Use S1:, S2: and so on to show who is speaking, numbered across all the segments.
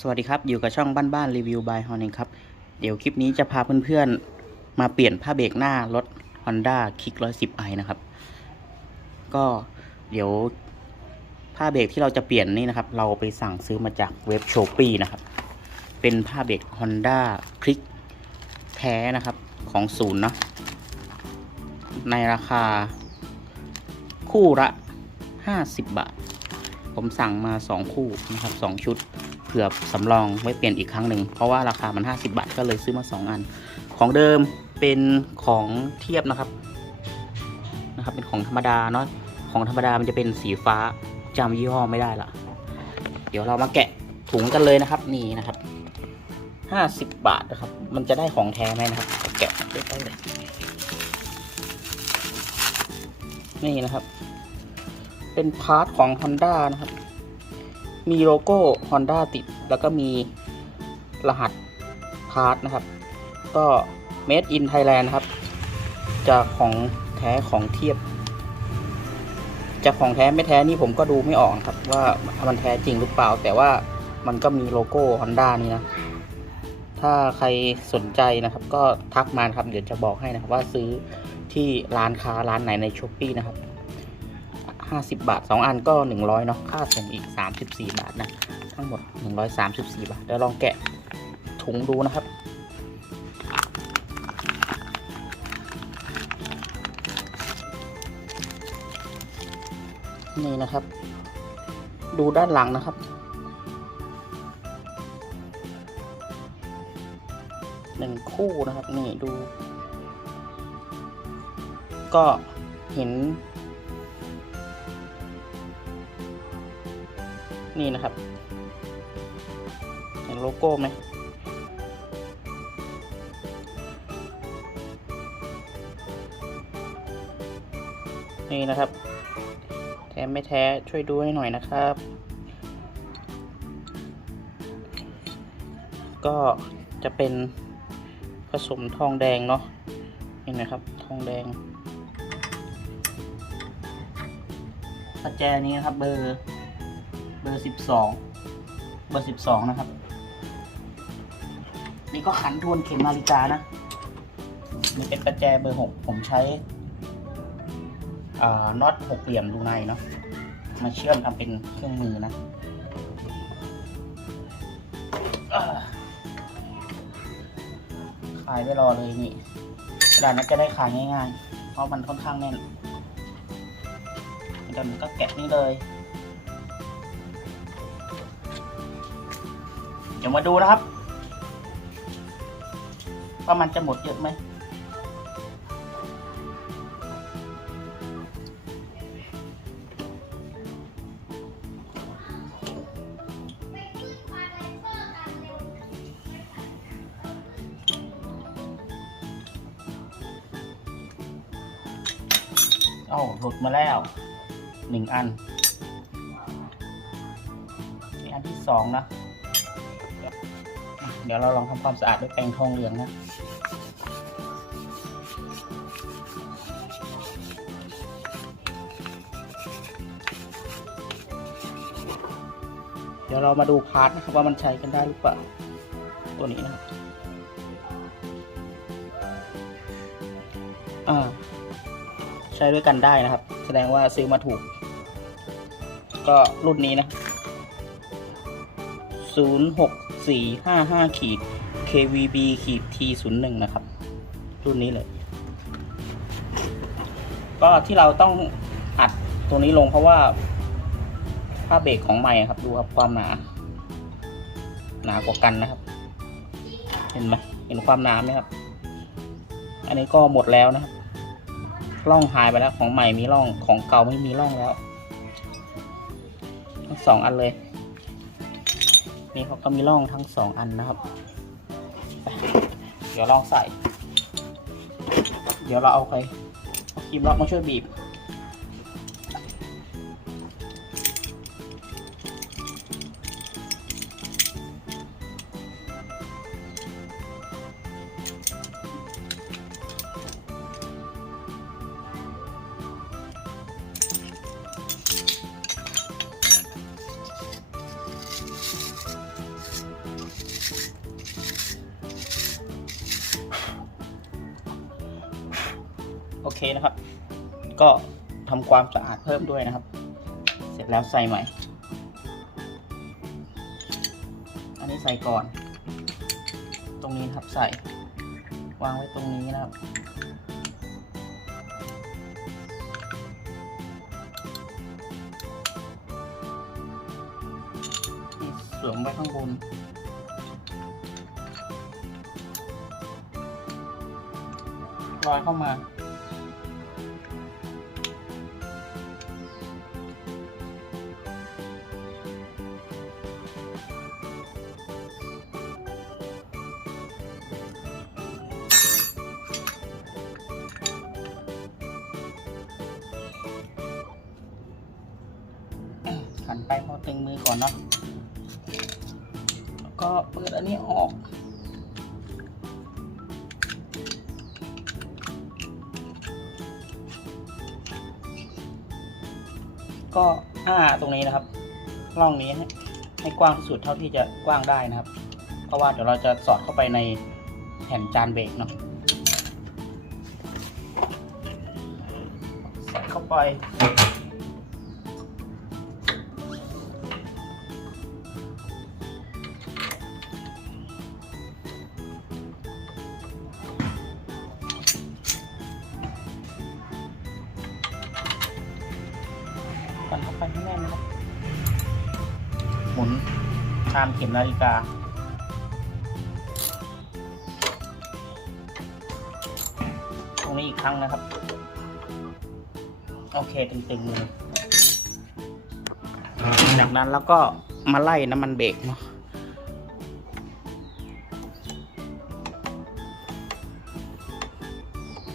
S1: สวัสดีครับ อยู่กับช่องบ้านบ้านรีวิวบายฮอนเองครับ เดี๋ยวคลิปนี้จะพาเพื่อนๆ มาเปลี่ยนผ้าเบรกหน้ารถ Honda Kick 110i นะครับ ก็เดี๋ยวผ้าเบรกที่เราจะเปลี่ยนนี่นะครับ เราไปสั่งซื้อมาจากเว็บโชปี้นะครับ เป็นผ้าเบรก Honda Click แท้นะครับของศูนย์เนาะในราคา คู่ละ 50 บาท ผมสั่งมา 2 คู่นะครับ 2 ชุด ผื่อสำรองไว้เปลี่ยนอีกครั้งหนึ่ง เพราะว่าราคามัน 50 บาทก็เลยซื้อมา 2 อัน ของเดิมเป็นของเทียบนะครับนะครับ เป็นของธรรมดาเนาะของธรรมดามันจะเป็นสีฟ้าจำยี่ห้อไม่ได้ละเดี๋ยวเรามาแกะถุงกันเลยนะครับ นี่นะครับ50บาทนะครับ มันจะได้ของแท้ไหมนะครับ แกะใกล้เลยนี่นะครับ เป็นพาร์ทของ Honda นะครับ มีโลโก้ Honda ติด แล้วก็มีรหัสพาร์ทนะครับ ก็ Made in Thailand ครับ จากของแท้ของเทียบ จากของแท้ไม่แท้นี่ผมก็ดูไม่ออกครับ ว่ามันแท้จริงหรือเปล่า แต่ว่ามันก็มีโลโก้ Honda นี่นะ ถ้าใครสนใจนะครับ ก็ทักมาครับ เดี๋ยวจะบอกให้นะครับว่าซื้อที่ร้านค้าร้านไหนในช้อปปีนะครับ 50 บาท 2 อันก็ 100เนาะค่าส่งอีก 34 บาทนะ ทั้งหมด 134 บาทเดี๋ยวลองแกะถุงดูนะครับ นี่นะครับ ดูด้านหลังนะครับหนึ่งคู่นะครับ นี่ดู ก็เห็น นี่นะครับ เห็นโลโก้ไหมนี่นะครับ แท้ไม่แท้ช่วยดูให้หน่อยนะครับ ก็จะเป็นผสมทองแดงเนาะนี่นะครับ ทองแดงประแจนี้นะครับเบอร์ เบอร์สิบสองเบอร์สิบสองนะครับ นี่ก็ขันทวนเข็มนาฬิกานะนี่เป็นประแจเบอร์หกผมใช้น็อตหกเหลี่ยมดูในเนาะมาเชื่อมทำเป็นเครื่องมือนะอ่าขายไม่รอเลยนี่กระดาษนั้นจะได้ขายง่ายๆ เพราะมันค่อนข้างแน่นเดี๋ยวมันก็แกะนี่เลย ดี๋ยวมาดูนะครับว่ามันจะหมดเยอะไหมเอ้าหลุดมาแล้วหนึ่งอันอันที่สองนะ เดี๋ยวเราลองทำความสะอาดด้วยแปรงทองเหลืองนะเดี๋ยวเรามาดูพาร์ทนะครับว่ามันใช้กันได้หรือเปล่าตัวนี้นะครับอ่าใช้ด้วยกันได้นะครับ แสดงว่าซื้อมาถูก ก็รุ่นนี้นะ 455ขีด KVB ขีด T01 นะครับ รุ่นนี้เลย ก็ที่เราต้องอัดตัวนี้ลงเพราะว่าผ้าเบรกของใหม่ครับ ดูครับความหนา หนากว่ากันนะครับ เห็นไหมเห็นความหนาไหมครับ อันนี้ก็หมดแล้วนะครับร่องหายไปแล้วของใหม่มีร่องของเก่าไม่มีร่องแล้วทั้งสองอันเลย นี่เขาก็มีร่องทั้งสองอันนะครับ เดี๋ยวลองใส่ เดี๋ยวเราเอาไปเอาครีมล็อกมาช่วยบีบ โอเคนะครับ ก็ทำความสะอาดเพิ่มด้วยนะครับ เสร็จแล้วใส่ใหม่ อันนี้ใส่ก่อน ตรงนี้ครับใส่ วางไว้ตรงนี้นะครับสวมไว้ข้างบน วางเข้ามา หันไปพอตึงมือก่อนเนาะแล้วก็เปิดอันนี้ออกก็อ้าตรงนี้นะครับร่องนี้ให้ให้กว้างที่สุดเท่าที่จะกว้างได้นะครับ เพราะว่าเดี๋ยวเราจะสอดเข้าไปในแผ่นจานเบรกเนาะใส่เข้าไป กันเข้าไปให้แน่นนะครับ หมุนตามเข็มนาฬิกาตรงนี้อีกครั้งนะครับ โอเคตึงๆเลยจากนั้นแล้วก็มาไล่น้ำมันเบรกเนาะ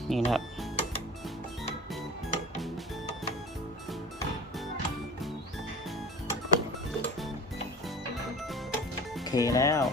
S1: นี่นะครับ เคแล้ว